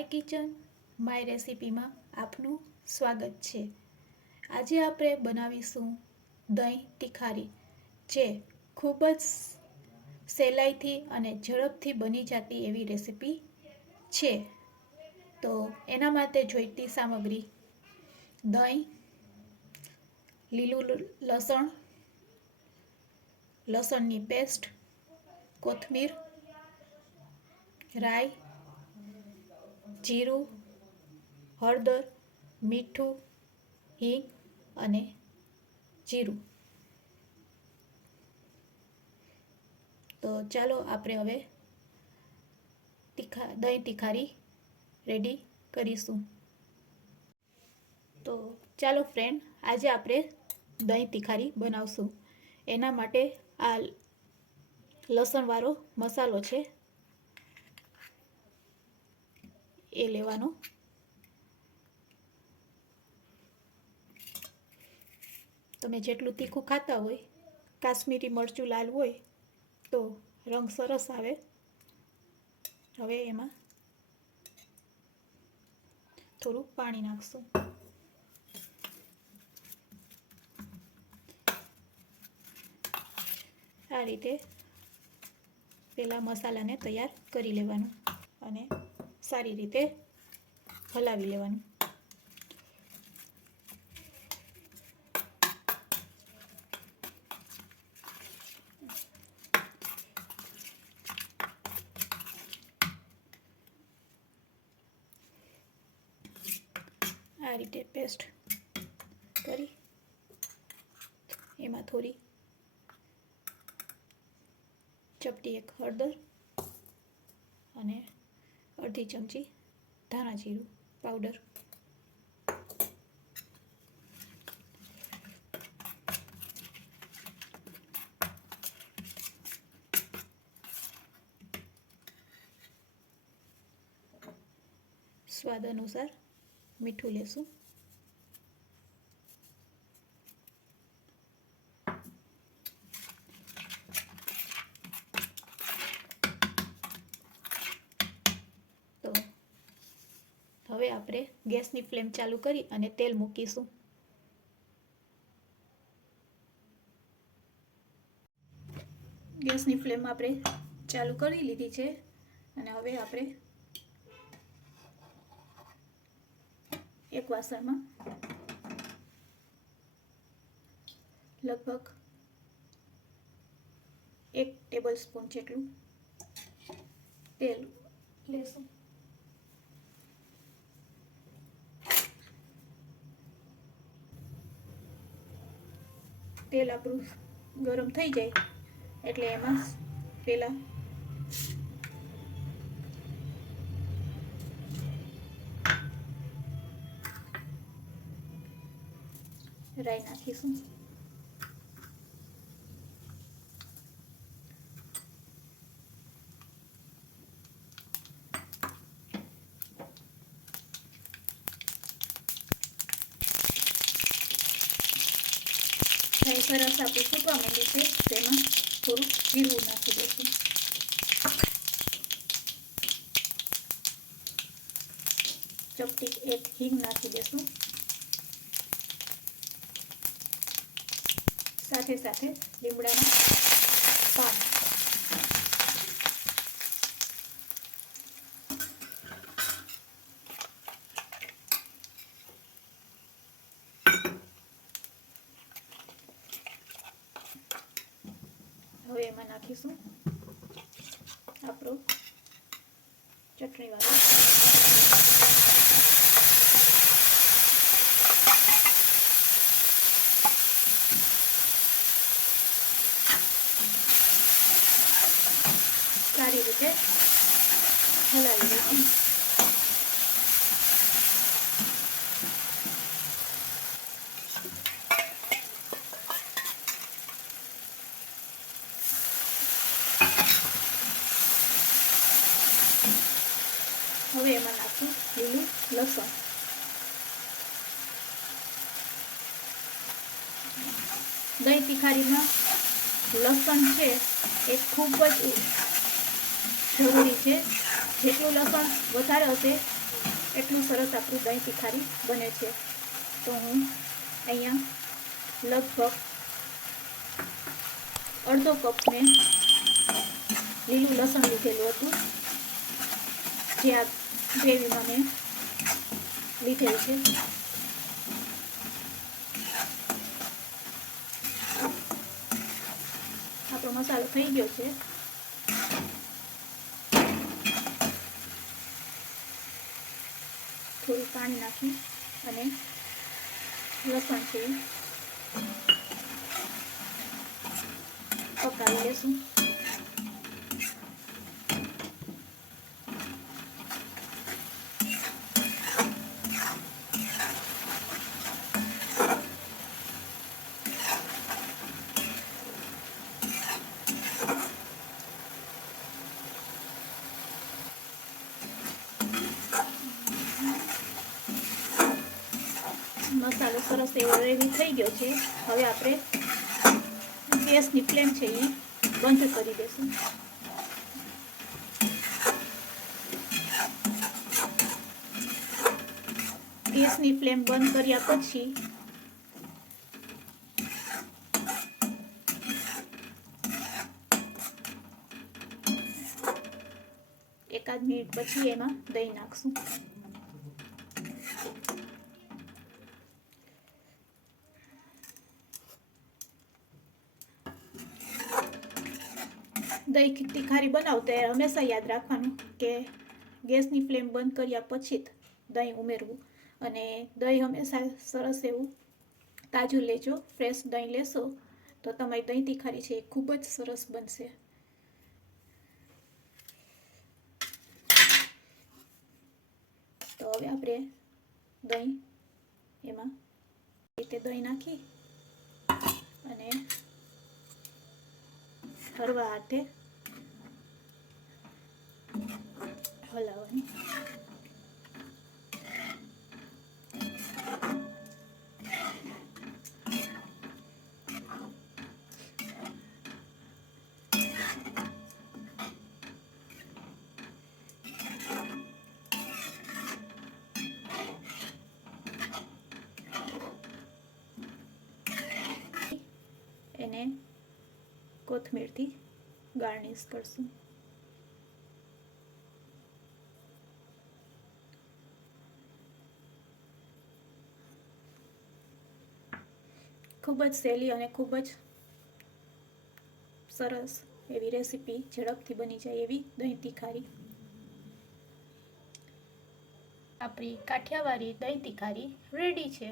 My kitchen my રેસીપીમાં આપનું સ્વાગત છે. આજે આપણે બનાવીશું દહીં તિખારી, જે ખૂબ જ સહેલાઈથી અને ઝડપથી બની જતી એવી રેસીપી છે. તો એના માટે જોઈતી સામગ્રી, દહીં, લીલું લસણ, લસણની પેસ્ટ, કોથમીર, રાઈ જીરું, હળદર, મીઠું, હિંગ અને જીરું. તો ચાલો આપણે હવે તીખા, દહીં તિખારી રેડી કરીશું. તો ચાલો ફ્રેન્ડ આજે આપણે દહીં તિખારી બનાવશું. એના માટે આ લસણવાળો મસાલો છે એ લેવાનો. તમે જેટલું તીખું ખાતા હોય, કાશ્મીરી મરચું લાલ હોય, તો રંગ સરસ આવે. હવે એમાં થોડું પાણી નાખશું. આ રીતે પેલા મસાલાને તૈયાર કરી લેવાનું અને સારી રીતે હલાવી લેવાનું. આ રીતે પેસ્ટ કરી એમાં થોડી ચપટી એક હળદર અને અડધી ચમચી ધાણા જીરું પાવડર સ્વાદ અનુસાર મીઠું લેશું તો હવે આપણે ગેસની ફ્લેમ ચાલુ કરી અને તેલ મૂકીશું. ગેસની ફ્લેમ આપણે ચાલુ કરી લીધી છે અને હવે આપણે એક વાસણમાં લગભગ એક ટેબલ સ્પૂન જેટલું તેલ લેશું. તેલ આપણું ગરમ થઈ જાય એટલે એમાં પહેલાં રાઈ નાખીશું. રાઈ સરસ આપણી સૂકવા માંડી છે તેમાં થોડું જીરું નાખી દઈશું. ચપટી એક હિંગ નાખી દઈશું. સાથે સાથે લીમડાના પાન. હવે એમાં નાખીશું આપણું ચટણી વાળો સારી રીતે હલાવી દઈશું હવે એમાં નાખું લીલું લસણ. દહીં તિખારીમાં લસણ છે એ ખૂબ જ જરૂરી છે. જેટલું લસણ વધારે હશે એટલું સરસ આપણું દહીં તિખારી બને છે. તો હું અહીંયા લગભગ અડધો કપ મેં લીલું લસણ લીધેલું હતું. જે આ ગ્રેવીમાં મેં લીધેલ છે. આપણો મસાલો થઈ ગયો છે. થોડું પાણી નાખી અને લસણ છે. પકાવી લેશું. મસાલો સરસ એવો રેડી થઈ ગયો છે. હવે આપણે ગેસની ફ્લેમ છે એ બંધ કરી દેશું ગેસની ફ્લેમ બંધ કર્યા પછી એકાદ મિનિટ પછી એમાં દહીં નાખશું. દહીં તીખારી બનાવો ત્યારે હંમેશા યાદ રાખવાનું કે ગેસની ફ્લેમ બંધ કર્યા પછી જ દહીં ઉમેરવું. અને દહીં હંમેશા સરસ એવું તાજું લેજો, ફ્રેશ દહીં લેશો તો તમારી દહીં તીખારી છે એ ખૂબ જ સરસ બનશે. તો હવે આપણે દહીં એમાં રીતે દહીં નાખી અને ફરવા હાથે હલાવવાની એને કોથમીરથી ગાર્નિશ કરશું ખૂબ જ સહેલી અને ખૂબ જ સરસ એવી રેસીપી ઝડપથી બની જાય એવી દહીં તીખારી. આપણી કાઠિયાવાડી દહીં તીખારી રેડી છે.